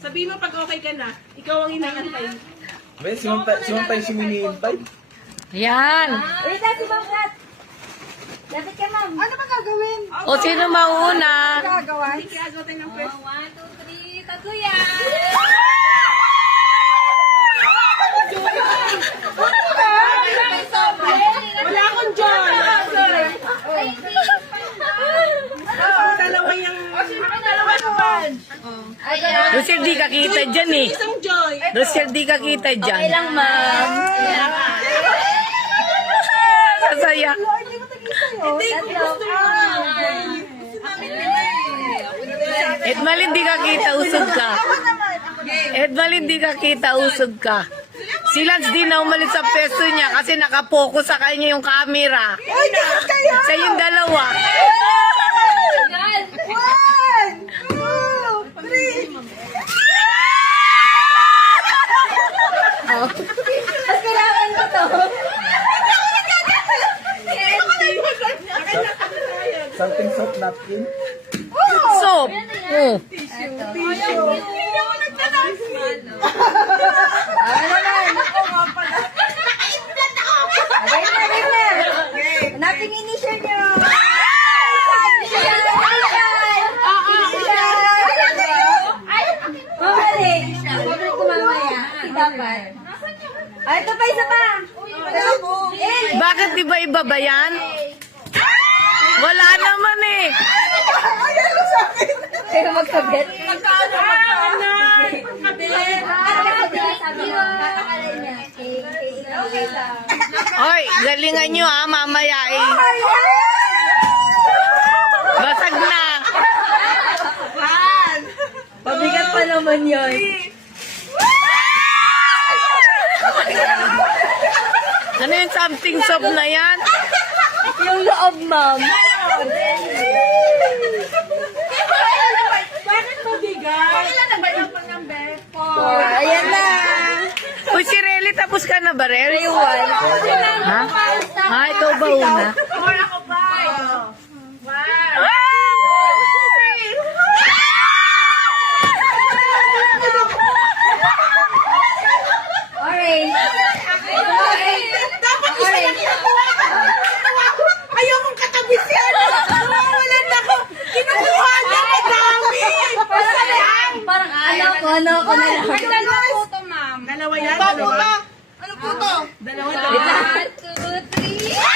Sabihin mo pag okay ka na, ikaw ang inaantay. Ben, si Ma'am tayo sininiintay. Yan. Wait, si Ma'am Kat. Lapit ka, Ma'am. Ano ba gagawin? O, sino mauna? Gagawa? Hindi kaya natin ng first. 1, 2, 3, tatlo yan. Wala akong joy. Dalawa yung... Dalawa naman. Roser, di ka kita dyan eh. Isang joy. Roser, di ka kita dyan. Okay lang, Ma'am. Sasaya. Hindi ko gusto yun. Edmalin, di ka kita, usog ka. Edmalin, di ka kita, usog ka. Si Lance di na umalis sa pesto niya kasi nakapokus sa kanya yung camera. Sa yung dalawa. 1, 2, 3. Mas kailangan ko to. Something soft napkin. Soap. Oh. Wait na. Hanapin inisyon nyo. Mamali. Sabi ko mamaya. Dapat. Ay, ito pa, isa pa. Bakit iba-iba ba yan? Wala naman eh. Kayo magkabit. Hoy, galingan nyo ha, mamaya eh. Basag na. Pabigat pa naman yun. Ano yung something soap na yan? Yung loob, Ma'am. Bakit mabigat? Kailan na ba yung pang-number? Ayan na. Uy, si Relly, tapos ka na ba, Rel? Iwan. Ha? Ha, ito ba una? Or ako ba? Orange. Dapat isa lang kinukuha ko. Ayokong katabis yan. Nawawalan ako. Kinukuha niya madami. Basta lang. Parang ano ko na lang. Ay, dalawa po to, ma'am. Dalawa yan? Dalawa? Ano po to? Dalawa. 1, 2, 3.